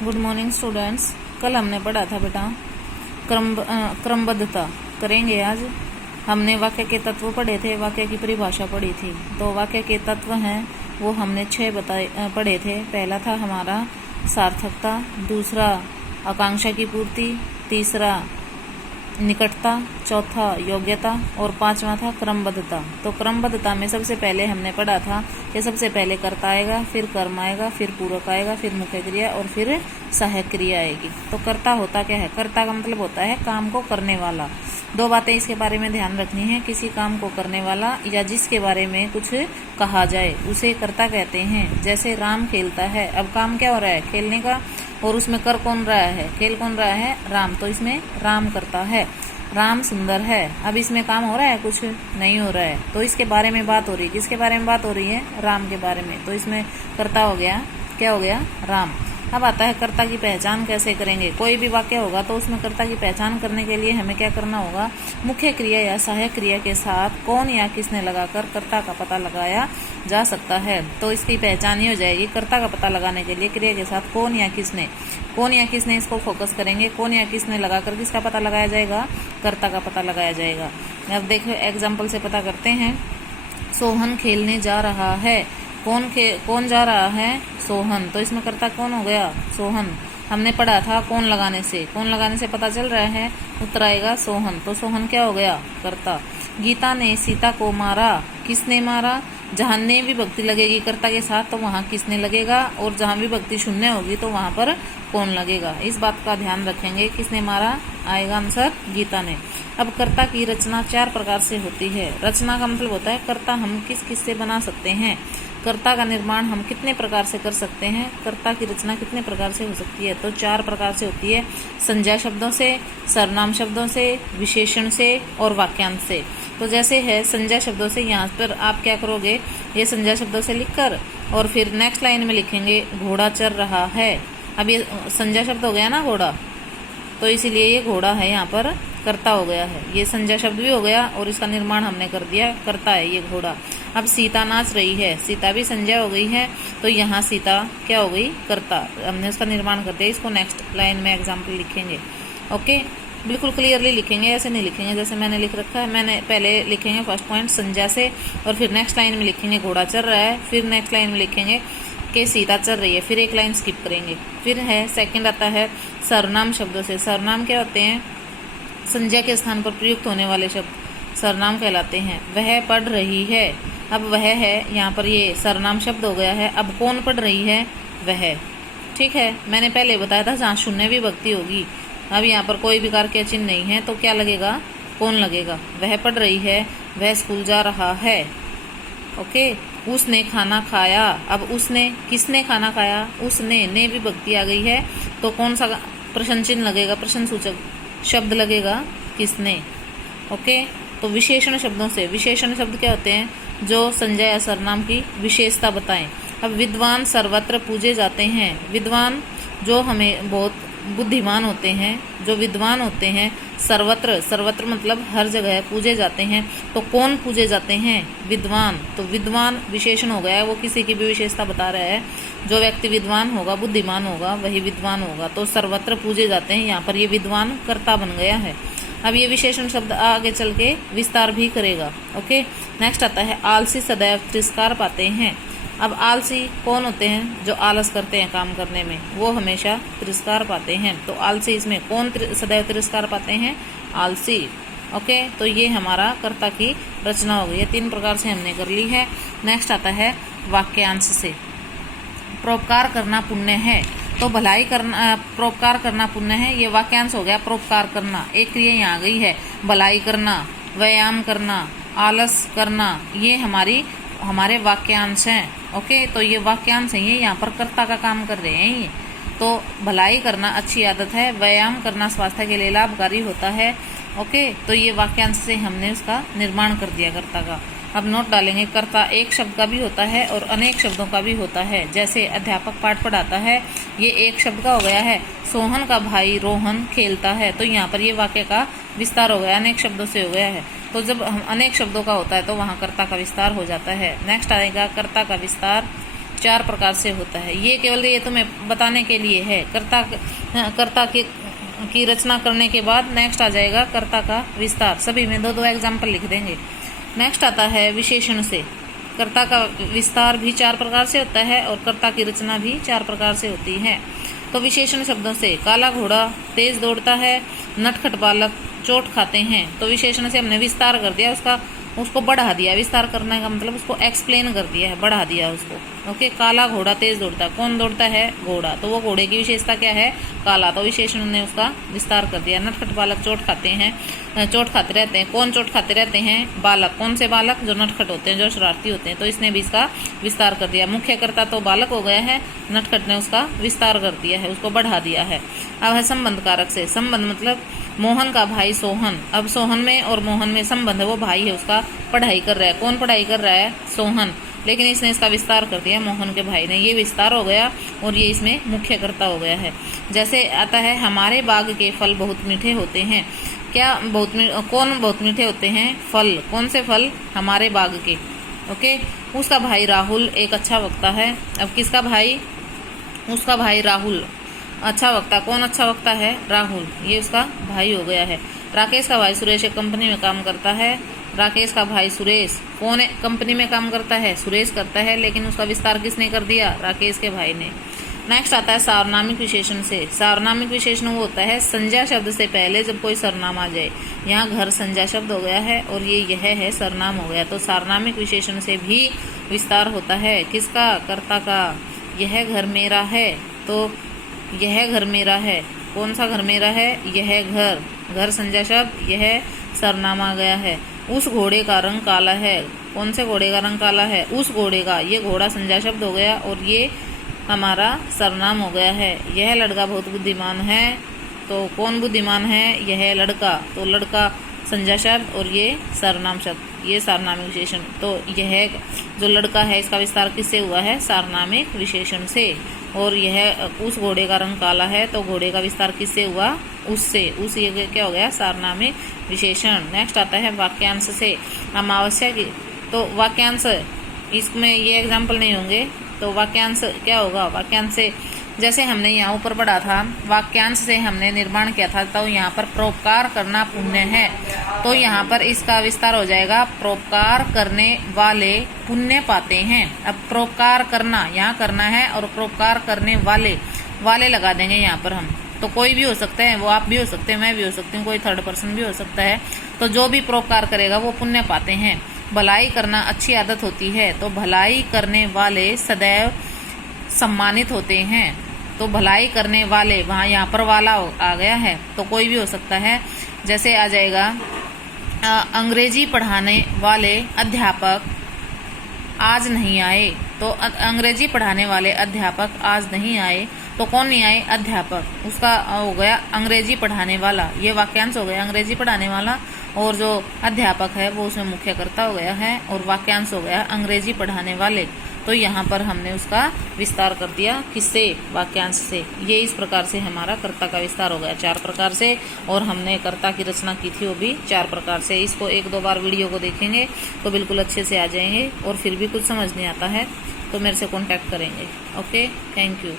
Good morning students. कल हमने पढ़ा था बेटा क्रमबद्धता। करेंगे आज। हमने वाक्य के तत्व पढ़े थे, वाक्य की परिभाषा पढ़ी थी। तो वाक्य के तत्व हैं वो हमने 6 पढ़े थे। पहला था हमारा सार्थकता, दूसरा आकांक्षा की पूर्ति, तीसरा निकटता, चौथा योग्यता और पांचवा था क्रमबद्धता। तो क्रमबद्धता में सबसे पहले हमने पढ़ा था कि सबसे पहले कर्ता आएगा, फिर कर्म आएगा, फिर पूरक आएगा, फिर मुख्य क्रिया और फिर सहायक क्रिया आएगी। तो कर्ता होता क्या है? कर्ता का मतलब होता है काम को करने वाला। 2 बातें इसके बारे में ध्यान रखनी है। किसी काम को करने वाला या जिसके बारे में कुछ कहा जाए उसे कर्ता कहते हैं। जैसे राम खेलता है, अब काम क्या हो रहा है? खेलने का। और उसमें कर कौन रहा है? खेल कौन रहा है? राम। तो इसमें राम करता है। राम सुंदर है, अब इसमें काम हो रहा है? कुछ नहीं हो रहा है। तो इसके बारे में बात हो रही है। किसके बारे में बात हो रही है? राम के बारे में। तो इसमें कर्ता हो गया, क्या हो गया? राम। अब आता है कर्ता की पहचान कैसे करेंगे। कोई भी वाक्य होगा तो उसमें कर्ता की पहचान करने के लिए हमें क्या करना होगा? मुख्य क्रिया या सहायक क्रिया के साथ कौन या किसने लगाकर कर्ता का पता लगाया जा सकता है। तो इसकी पहचान ही हो जाएगी। कर्ता का पता लगाने के लिए क्रिया के साथ कौन या किसने, इसको फोकस करेंगे। कौन या किसने लगाकर किसका पता लगाया जाएगा? कर्ता का पता लगाया जाएगा। अब देखो एग्जाम्पल से पता करते हैं। सोहन खेलने जा रहा है। कौन जा रहा है? सोहन। तो इसमें कर्ता कौन हो गया? सोहन। हमने पढ़ा था कौन लगाने से पता चल रहा है, उत्तर आएगा सोहन। तो सोहन क्या हो गया? कर्ता। गीता ने सीता को मारा। किसने मारा? जहां ने विभक्ति लगेगी कर्ता के साथ तो वहां किसने लगेगा, और जहां विभक्ति शून्य होगी तो वहां पर कौन लगेगा। इस बात का ध्यान रखेंगे। किसने मारा आएगा आंसर गीता ने। अब कर्ता की रचना 4 प्रकार से होती है। रचना का मतलब होता है कर्ता हम किस किस से बना सकते हैं। कर्ता का निर्माण हम कितने प्रकार से कर सकते हैं। कर्ता की रचना कितने प्रकार से हो सकती है? तो 4 प्रकार से होती है। संज्ञा शब्दों से, सर्वनाम शब्दों से, विशेषण से और वाक्यांश से। तो जैसे है संज्ञा शब्दों से, यहाँ पर आप क्या करोगे? ये संज्ञा शब्दों से लिखकर और फिर नेक्स्ट लाइन में लिखेंगे घोड़ा चल रहा है। अब ये संज्ञा शब्द हो गया ना घोड़ा, तो इसीलिए ये घोड़ा है, यहाँ पर कर्ता हो गया है। ये संज्ञा शब्द भी हो गया और इसका निर्माण हमने कर दिया, कर्ता है ये घोड़ा। अब सीता नाच रही है, सीता भी संज्ञा हो गई है, तो यहाँ सीता क्या हो गई? कर्ता। हमने उसका निर्माण कर दिया। इसको नेक्स्ट लाइन में एग्जाम्पल लिखेंगे। ओके, बिल्कुल क्लियरली लिखेंगे, ऐसे नहीं लिखेंगे जैसे मैंने लिख रखा है। मैंने पहले लिखेंगे फर्स्ट पॉइंट संज्ञा से, और फिर नेक्स्ट लाइन में लिखेंगे घोड़ा चल रहा है, फिर नेक्स्ट लाइन में लिखेंगे कि सीता चल रही है, फिर एक लाइन स्किप करेंगे। फिर है सेकंड आता है सर्वनाम शब्दों से। सर्वनाम क्या होते हैं? संज्ञा के स्थान पर प्रयुक्त होने वाले शब्द सर्वनाम कहलाते हैं। वह पढ़ रही है, अब वह है, यहाँ पर ये सर्वनाम शब्द हो गया है। अब कौन पढ़ रही है? वह। ठीक है, मैंने पहले बताया था जहाँ शून्य विभक्ति होगी। अब यहाँ पर कोई भी कार्य चिन्ह नहीं है तो क्या लगेगा? कौन लगेगा? वह पढ़ रही है, वह स्कूल जा रहा है। ओके, उसने खाना खाया। अब उसने, किसने खाना खाया? उसने, ने विभक्ति आ गई है तो कौन सा प्रश्न चिन्ह लगेगा? प्रश्न सूचक शब्द लगेगा, किसने। ओके, तो विशेषण शब्दों से, विशेषण शब्द क्या होते हैं? जो संज्ञा या सर्वनाम की विशेषता बताएं। अब विद्वान सर्वत्र पूजे जाते हैं। विद्वान जो हमें बहुत बुद्धिमान होते हैं, जो विद्वान होते हैं, सर्वत्र, सर्वत्र मतलब हर जगह पूजे जाते हैं। तो कौन पूजे जाते हैं? विद्वान। तो विद्वान विशेषण हो गया है, वो किसी की भी विशेषता बता रहा है। जो व्यक्ति विद्वान होगा, बुद्धिमान होगा, वही विद्वान होगा। तो सर्वत्र पूजे जाते हैं, यहाँ पर ये विद्वान कर्ता बन गया है। अब ये विशेषण शब्द आगे चल के विस्तार भी करेगा। ओके, नेक्स्ट आता है आलसी सदैव तिरस्कार पाते हैं। अब आलसी कौन होते हैं? जो आलस करते हैं काम करने में, वो हमेशा तिरस्कार पाते हैं। तो आलसी, इसमें कौन सदैव तिरस्कार पाते हैं? आलसी। ओके, तो ये हमारा कर्ता की रचना हो गई है। 3 प्रकार से हमने कर ली है। नेक्स्ट आता है वाक्यांश से। परोपकार करना पुण्य है, तो भलाई करना, परोपकार करना पुण्य है, ये वाक्यांश हो गया। परोपकार करना, एक क्रिया यहाँ आ गई है। भलाई करना, व्यायाम करना, आलस करना, ये हमारे वाक्यांश हैं। ओके, तो ये वाक्यांश है, ये यहाँ पर कर्ता का काम कर रहे हैं ये। तो भलाई करना अच्छी आदत है, व्यायाम करना स्वास्थ्य के लिए लाभकारी होता है। ओके, तो ये वाक्यांश से हमने उसका निर्माण कर दिया कर्ता का। अब नोट डालेंगे। कर्ता एक शब्द का भी होता है और अनेक शब्दों का भी होता है। जैसे अध्यापक पाठ पढ़ाता है, ये एक शब्द का हो गया है। सोहन का भाई रोहन खेलता है, तो यहाँ पर ये वाक्य का विस्तार हो गया, अनेक शब्दों से हो गया है। तो जब हम अनेक शब्दों का होता है तो वहाँ कर्ता का विस्तार हो जाता है। नेक्स्ट आएगा कर्ता का विस्तार। चार प्रकार से होता है। ये केवल ये तुम्हें बताने के लिए है। कर्ता की रचना करने के बाद नेक्स्ट आ जाएगा कर्ता का विस्तार। सभी में दो दो एग्जाम्पल लिख देंगे। नेक्स्ट आता है विशेषण से। कर्ता का विस्तार भी चार प्रकार से होता है और कर्ता की रचना भी चार प्रकार से होती है। तो विशेषण शब्दों से काला घोड़ा तेज दौड़ता है, नटखट बालक चोट खाते हैं। तो विशेषण से हमने विस्तार कर दिया, उसको बढ़ा दिया। विस्तार करने का मतलब उसको एक्सप्लेन कर दिया है, बढ़ा दिया उसको। ओके, काला घोड़ा तेज दौड़ता है। कौन दौड़ता है? घोड़ा। तो वो घोड़े की विशेषता क्या है? काला। तो विशेषण ने उसका विस्तार कर दिया। नटखट बालक चोट खाते हैं, चोट खाते रहते हैं। कौन चोट खाते रहते हैं? बालक। कौन से बालक? जो नटखट होते हैं, जो शरारती होते हैं। तो इसने भी इसका विस्तार कर दिया। मुख्य कर्ता तो बालक हो गया है, नटखट ने उसका विस्तार कर दिया है, उसको बढ़ा दिया है। अब है संबंध कारक से। संबंध मतलब मोहन का भाई सोहन। अब सोहन में और मोहन में संबंध है, वो भाई है, उसका पढ़ाई कर रहा है। कौन पढ़ाई कर रहा है? सोहन। लेकिन इसने इसका विस्तार कर दिया, मोहन के भाई ने। ये विस्तार हो गया और ये इसमें मुख्य कर्ता हो गया है। जैसे आता है हमारे बाग के फल बहुत मीठे होते हैं। क्या कौन बहुत मीठे होते हैं? फल। कौन से फल? हमारे बाग के। ओके, उसका भाई राहुल एक अच्छा वक्ता है। अब किसका भाई? उसका भाई राहुल अच्छा वक्ता। कौन अच्छा वक्ता है? राहुल। ये उसका भाई हो गया है। राकेश का भाई सुरेश एक कंपनी में काम करता है। राकेश का भाई सुरेश कौन कंपनी में काम करता है? सुरेश करता है, लेकिन उसका विस्तार किसने कर दिया? राकेश के भाई ने। नेक्स्ट आता है सार्वनामिक विशेषण से। सार्वनामिक विशेषण वो होता है संज्ञा शब्द से पहले जब कोई सरनाम आ जाए। यहाँ घर संज्ञा शब्द हो गया है और ये यह है सरनाम हो गया। तो सार्वनामिक विशेषण से भी विस्तार होता है। किसका? कर्ता का। यह घर मेरा है, तो यह घर मेरा है। कौन सा घर मेरा है? यह घर। घर संज्ञा शब्द, यह सरनाम आ गया है। उस घोड़े का रंग काला है। कौन से घोड़े का रंग काला है? उस घोड़े का। ये घोड़ा संज्ञा शब्द हो गया और ये हमारा सरनाम हो गया है। यह लड़का बहुत बुद्धिमान है। तो कौन बुद्धिमान है? यह लड़का। तो लड़का संज्ञा शब्द और ये सरनाम शब्द, ये सार्वनामिक विशेषण। तो यह जो लड़का है इसका विस्तार किससे हुआ है? सार्वनामिक विशेषण से। और यह उस घोड़े का रंग काला है, तो घोड़े का विस्तार किससे हुआ? उससे। उस ये क्या हो गया? सार्वनामिक विशेषण। नेक्स्ट आता है वाक्यांश से। अमावस्या की, तो वाक्यांश इसमें ये एग्जाम्पल नहीं होंगे। तो वाक्यांश क्या होगा? वाक्यांश से जैसे हमने यहाँ ऊपर पढ़ा था, वाक्यांश से हमने निर्माण किया था, तो यहाँ पर परोपकार करना पुण्य है। तो यहाँ पर इसका विस्तार हो जाएगा, परोपकार करने वाले पुण्य पाते हैं। अब परोपकार करना यहाँ करना है और परोपकार करने वाले लगा देंगे यहाँ पर हम। तो कोई भी हो सकता है, वो आप भी हो सकते हैं, मैं भी हो सकती हूँ, कोई थर्ड पर्सन भी हो सकता है। तो जो भी परोपकार करेगा वो पुण्य पाते हैं। भलाई करना अच्छी आदत होती है, तो भलाई करने वाले सदैव सम्मानित होते हैं। तो भलाई करने वाले, वहाँ यहाँ पर वाला आ गया है, तो कोई भी हो सकता है। जैसे आ जाएगा अंग्रेजी पढ़ाने वाले अध्यापक आज नहीं आए। तो अंग्रेजी पढ़ाने वाले अध्यापक आज नहीं आए, तो कौन नहीं आए? अध्यापक। उसका हो गया अंग्रेजी पढ़ाने वाला, ये वाक्यांश हो गया अंग्रेजी पढ़ाने वाला। और जो अध्यापक है वो उसमें मुख्य कर्ता हो गया है और वाक्यांश हो गया अंग्रेजी पढ़ाने वाले। तो यहाँ पर हमने उसका विस्तार कर दिया, किससे? वाक्यांश से। ये इस प्रकार से हमारा कर्ता का विस्तार हो गया, चार प्रकार से। और हमने कर्ता की रचना की थी वो भी चार प्रकार से। इसको एक दो बार वीडियो को देखेंगे तो बिल्कुल अच्छे से आ जाएंगे। और फिर भी कुछ समझ नहीं आता है तो मेरे से कॉन्टैक्ट करेंगे। Okay, thank you.